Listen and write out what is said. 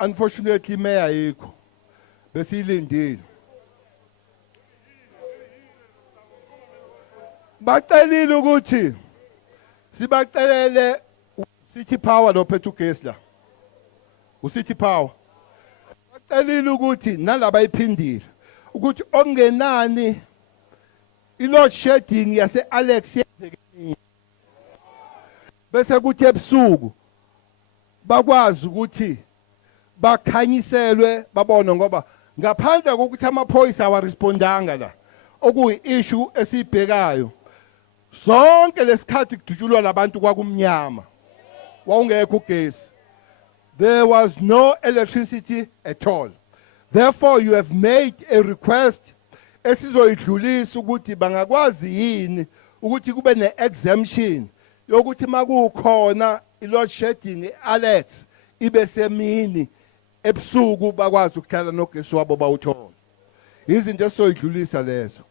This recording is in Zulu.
Unfortunately mayor ayikho besiyilindile bacelile ukuthi sibacelele City Power lophethe ugesi la uCity Power bacelile ukuthi nalaba iphindile ukuthi ongenani I-load shedding yase Alex yenzeke bese kuthi ebusuku bakwazi ukuthi bakhanyiselwe babone ngoba ngaphandle kokuthi amaphoyisa awarespondanga la okuyi issue esibhekayo sonke lesikhathi kudutshulwa labantu kwakumnyama wawungekho ugesi there was no electricity at all therefore you have made a request esizoyidlulisa ukuthi bangakwazi yini ukuthi kube ne-exemption yokuthi makukhona i-load shedding Alex ibe semini ebusuku bakwazi ukuhlala nogesi wabo bawuthola izinto esizoyidlulisa lezo